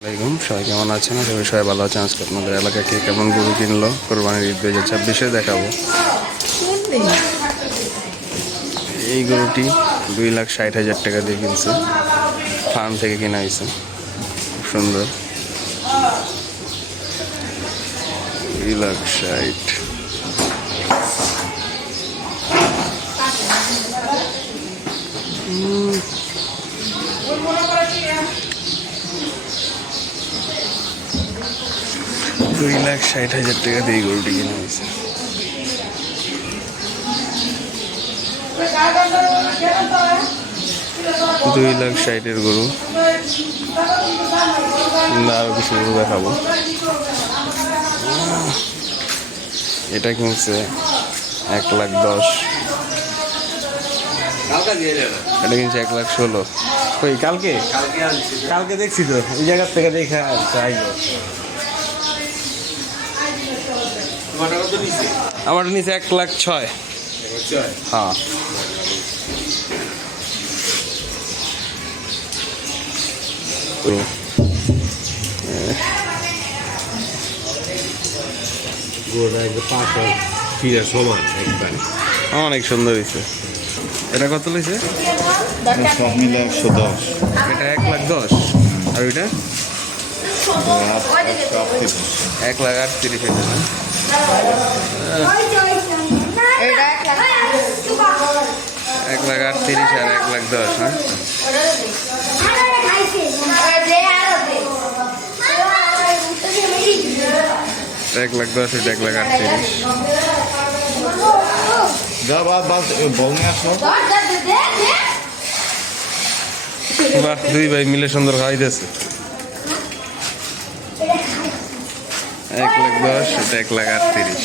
আসসালামাইকুম, সবাই কেমন আছেন? সবাই ভালো আছেন। আজকে আপনাদের এলাকায় কে কেমন গরু কিনলো কোরবানির ঈদ 2026-এ দেখাবো। এই গরুটি 2,60,000 টাকা দিয়ে কিনছে, ফার্ম থেকে কেনা হয়েছে। খুব সুন্দর, 2,60,000। 2,60,000 টাকা দিয়ে গরুটি কিনা হয়েছে। 2,60,000 গরু। আরো কিছু গরু দেখাবো। এটা কিনছে 1,10,000। এটা কিনছে 1,16,000। ওই কালকে দেখছি তো, এই জায়গার থেকে দেখা চাইলো। আমার নিচে 1,06,000। হ্যাঁ, তো অনেক সুন্দর হয়েছে। এটা কত লইছে? সব মিলে 110। এটা 1,10,000। আর ওইটা 1,38,000। 1,38,000 আর 1,10,000, হ্যাঁ। 1,10,000, এটা 1,38,000। যা বাদ বলনে আসো। বাহ, দুই ভাই মিলে সুন্দর খাইতেছে। 1,10,000, এটা 1,38,000।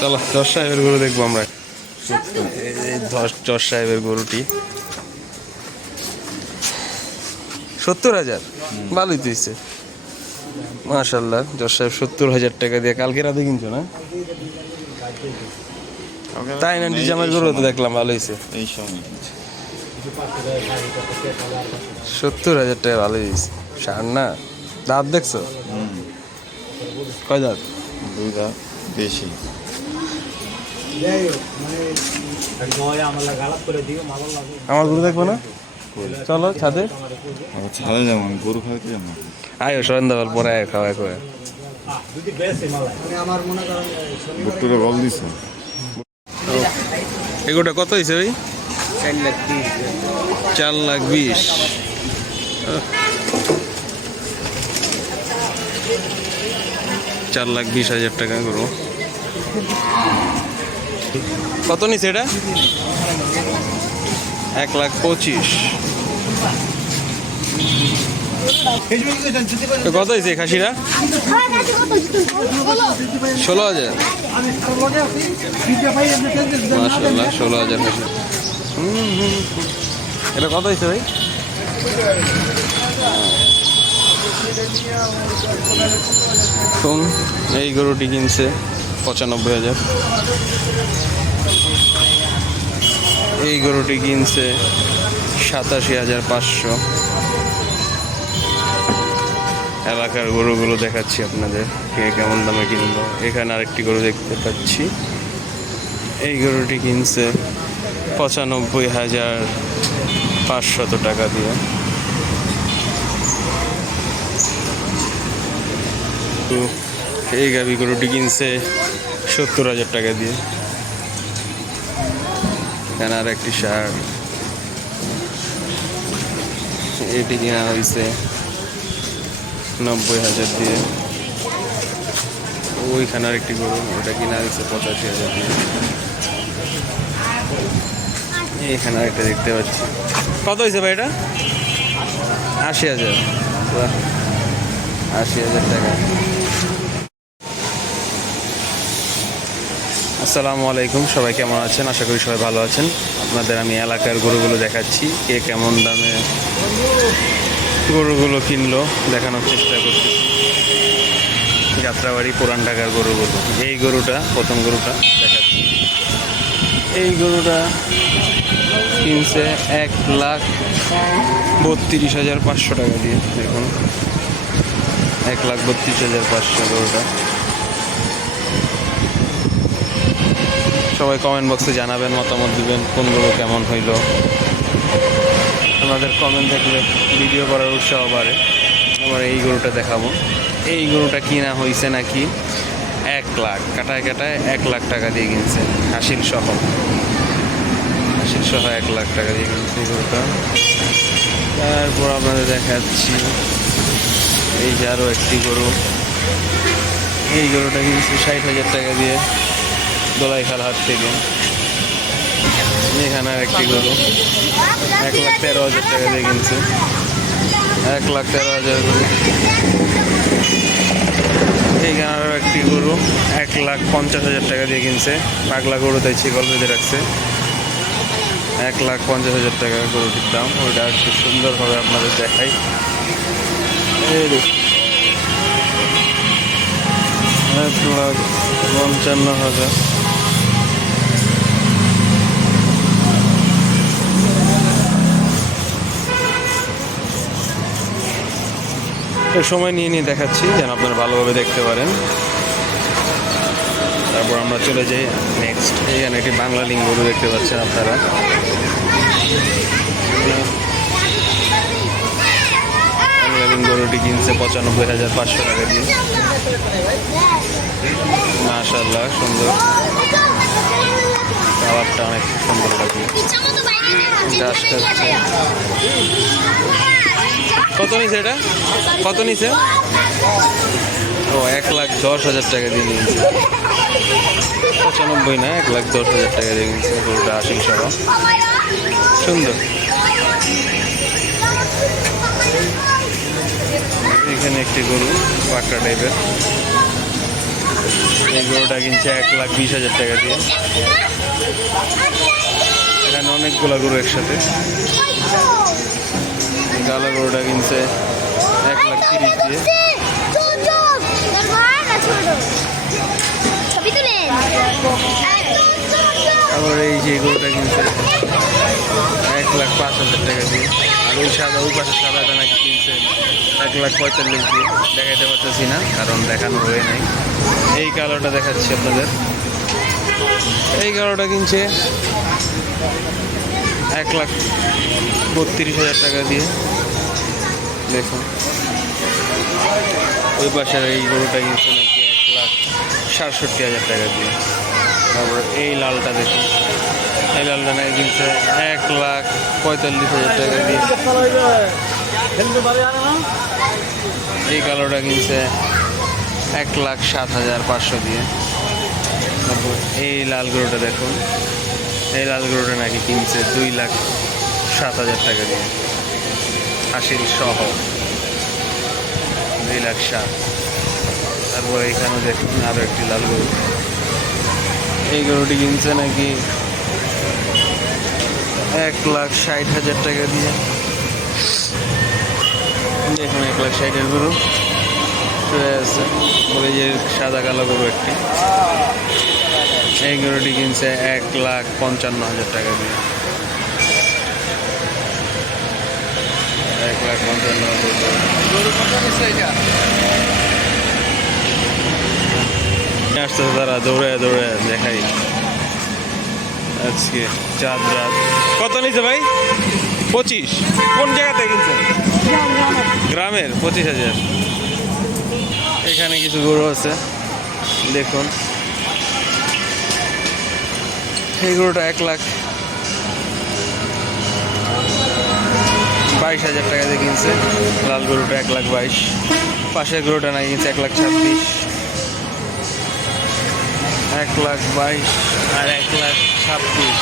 চলো, জজ সাহেবের গরু দেখবো আমরা। এই জজ সাহেবের গরুটি 70,000। ভালোই দিয়েছে, মাশাল্লাহ। জজ সাহেব 70,000 টাকা দিয়ে কালকে রাতে কিনছো না? তাই না? ডিজামের গরু তো দেখলাম, ভালো হয়েছে। এই সময় 70,000 টাকা, ভালো হয়েছে। সার না, দাঁত দেখছো? কয় দাঁত? 2 দাঁত বেশি। আমার গরু দেখবো না? চলো ছাদে। ছাড়া যেমন গরু খাইতে যেমন আয়ো, সন্ধ্যাবেল পরে আয়, খাওয়া করে। বুট্টুরে বল দিছ। এগুলোটা কত হয়েছে ভাই? 4,20,000। 4,20,000 টাকা গরু। কত নিছে এটা? 1,25,000। কত হয়েছে খাসিরা? 16,000। মাশাআল্লাহ, 16,000 খাসি। এটা কত হয়েছে ভাই? এই গরুটি কিনছে 95,000। এই গরুটি কিনছে 87,500। এলাকার গরুগুলো দেখাচ্ছি আপনাদের, কে কেমন দামে কিনলো। এখানে আরেকটি গরু দেখতে পাচ্ছি। এই গরুটি কিনছে 95,500 টাকা দিয়ে। তো এই গাভী গরুটি কিনছে 70,000 টাকা দিয়ে। এখানে আর একটি সার, এটি কেনা হয়েছে 90,000 দিয়ে। ওইখানে আর একটি গরু, ওটা কিনা হয়েছে 85,000 দিয়ে। এখানে আরেকটা দেখতে পাচ্ছি। কত হয়েছে ভাই এটা? 80,000। 80,000 টাকা। আসসালামু আলাইকুম, সবাই কেমন আছেন? আশা করি সবাই ভালো আছেন। আপনাদের আমি এলাকার গরুগুলো দেখাচ্ছি, কে কেমন দামে গরুগুলো কিনলো দেখানোর চেষ্টা করছি। যাত্রাবাড়ি পুরান ঢাকার গরুগুলো। এই গরুটা, প্রথম গরুটা দেখাচ্ছি। এই গরুটা কিনছে 1,32,500 টাকা দিয়ে। দেখুন 1,32,500 গরুটা। সবাই কমেন্ট বক্সে জানাবেন, মতামত দিবেন কোন গরু কেমন হইলো। আমাদের কমেন্ট দেখলে ভিডিও করার উৎসাহ বাড়ে। আবার এই গরুটা দেখাবো। এই গরুটা কিনা হয়েছে নাকি 1 লাখ, কাটায় কাটায় 1 লাখ টাকা দিয়ে কিনছে, হাসিল সহ 1 লাখ টাকা দিয়ে কিনছে এই গরুটা। তারপর আপনাদের দেখাচ্ছি এই যে আরও একটি গরু। এই গরুটা কিনছে 60,000 টাকা দিয়ে দোলাইখাল হাট থেকে। এখানে আর একটি গরু 1,13,000 টাকা দিয়ে কিনছে, 1,13,000 গরু। এখানে আরও একটি গরু 1,50,000 টাকা দিয়ে কিনছে। পাগলা গরু তাই ছিকল বেঁধে রাখছে। 1,50,000 টাকা গরুটির দাম। ওইটা একটু সুন্দরভাবে আপনাদের দেখাই। এই দেখুন 1,55,000। সময় নিয়ে নিয়ে দেখাচ্ছি যেন আপনারা ভালোভাবে দেখতে পারেন। তারপর আমরা চলে যাই নেক্সট। এখানে একটি বাংলা লিঙ্গ গরু দেখতে পাচ্ছেন আপনারা। বাংলা লিঙ্গ গরুটি কিনছে 95,500 টাকা দিয়ে। মাশাআল্লাহ সুন্দর, কালারটা অনেক সুন্দর লাগে। গাছটা হচ্ছে কত নিছে? এটা কত নিছে? ও 1,10,000 টাকা দিয়ে নিয়েছে। 95 না, 1,10,000 টাকা দিয়ে নিয়েছে গরুটা, হাসিল সহ সুন্দর। এখানে একটি গরু পাকড়া টাইপের। এই গরুটা কিনছে 1,20,000 টাকা দিয়ে। এখানে অনেকগুলো গরু একসাথে। কালো গরুটা কিনছে 1,30,000 দিয়ে। আবার এই যে গরুটা কিনছে 1,05,000 টাকা দিয়ে। আর ওই সাদা, ওই পাশে সাদাটা নাকি কিনছে 1,45,000 দিয়ে। দেখাইতে পারতেছি না কারণ দেখানো হয়ে নাই। এই কালোটা দেখাচ্ছি আপনাদের। এই কালোটা কিনছে 1,32,000 টাকা দিয়ে। দেখুন ওই পাশের এই গরুটা কিনছে নাকি 1,67,000 টাকা দিয়ে। তারপর এই লালটা দেখুন, এই লালটা নাকি কিনছে 1,45,000 টাকা দিয়ে। এই কালোটা কিনছে 1,07,500 দিয়ে। তারপর এই লাল গরুটা দেখুন, এই লাল গরুটা নাকি কিনছে 2,07,000 টাকা দিয়ে, হাসিল সহ 2,07,000। তারপর এখানে দেখুন আরও একটি লাল গরু। এই গরুটি কিনছে নাকি 1,60,000 টাকা দিয়ে। দেখুন 1,60,000 গরু শুয়ে আছে। ওই যে সাদা কালো গরু একটি, এই গরুটি কিনছে 1,55,000 টাকা দিয়ে। 1,55,000 আসতেছে তারা দৌড়ে দৌড়ে দেখাই। আজকে চাঁদ রাত। কত নিছে ভাই? 25। কোন জায়গাতে কিনছেন? গ্রামের 25,000। এখানে কিছু গরু আছে দেখুন। এই গরুটা 1,22,000 টাকা দিয়ে কিনছে। লাল গরুটা 1,22,000। পাশের গরুটা না কিনছে 1,26,000। 1,22,000 আর 1,26,000।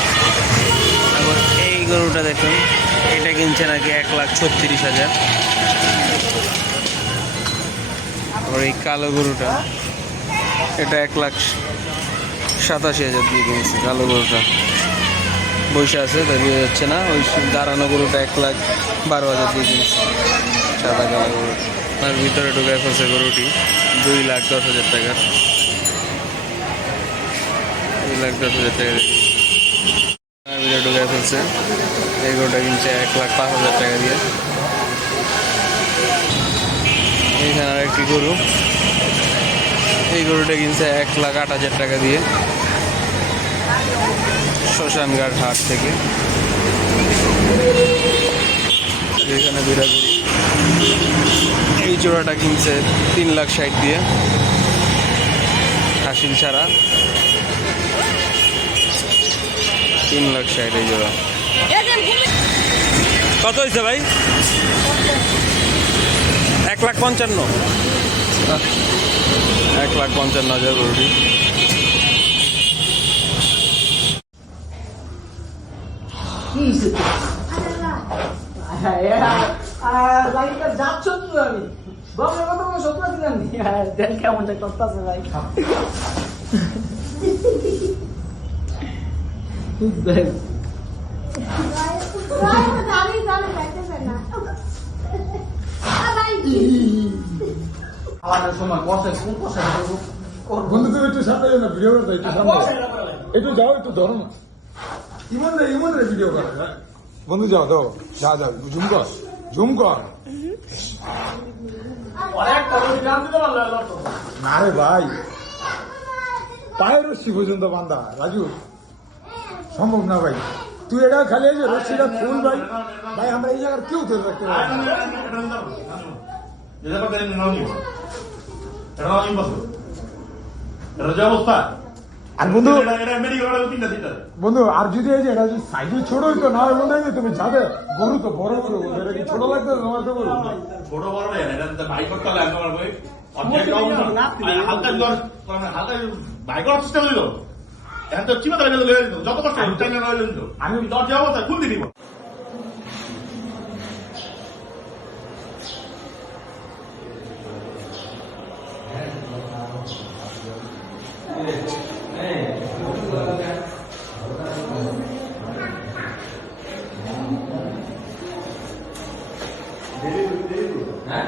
তারপর এই গরুটা দেখুন, এটা কিনছে নাকি 1,36,000। তারপর এই কালো গরুটা, এটা 1,87,000 দিয়ে কিনছে। কালো গরুটা বসে আছে তাই বোঝা যাচ্ছে না। ওই দাঁড়ানো গরুটা 1,12,000 দিয়ে কিনছে, সাদা কালো গরু। তার ভিতরে ঢুকে ফেলছে গরুটি 2,10,000 টাকা। 2,10,000 টাকা। ঢুকে ফেলছে। এই গরুটা কিনছে 1,05,000 টাকা দিয়ে। এইখানে আর একটি গরু, এই গরুটা কিনছে 1,08,000 টাকা দিয়ে শ্মশানঘাট হাট থেকে। এখানে দুইটা গরু, এই জোড়াটা কিনছে 3,60,000 দিয়ে হাসিল ছাড়া, 3,60,000 এই জোড়া। কত হয়েছে ভাই? 1,55,000। 1,55,000 গরুটি। লাইনটা যাচ্ছ তো আমি বাবার কথা বলে সত্য দিলাম দেখ কেমন করতেছে ভাই আমাদের সময় বসে কোন বসে বন্ধু তুমি একটু সামনে যাও না, ভিডিও করতে একটু সামনে একটু যাও, একটু ধরো না, ইমন রে ভিডিও করে। বন্ধু যাও দাও, যা যা ঝুম কর না রে ভাই, পায়ের রশ্মি পর্যন্ত বান্ধা রাজু, সম্ভব না ভাই। তুই এটা খালি এই যে রশ্মিটা ফুল ভাই, ভাই আমরা এই জায়গার কেউ ধরে রাখতে পারি না। আর বন্ধু বন্ধু আর যদি এই যে এটা যদি সাইজে ছোট হইতো না হয় বন্ধু, তুমি যাবে গরু তো বড় বড় বন্ধু, এটা কি ছোট লাগতো তোমার? তো গরু ছোট বড় এটা ভাই করতে হলে একবার বই হালকা ভাই করার চেষ্টা করিল, এখন তো চিন্তা যত কষ্ট আমি দরজা অবস্থা খুলতে দিব। হ্যাঁ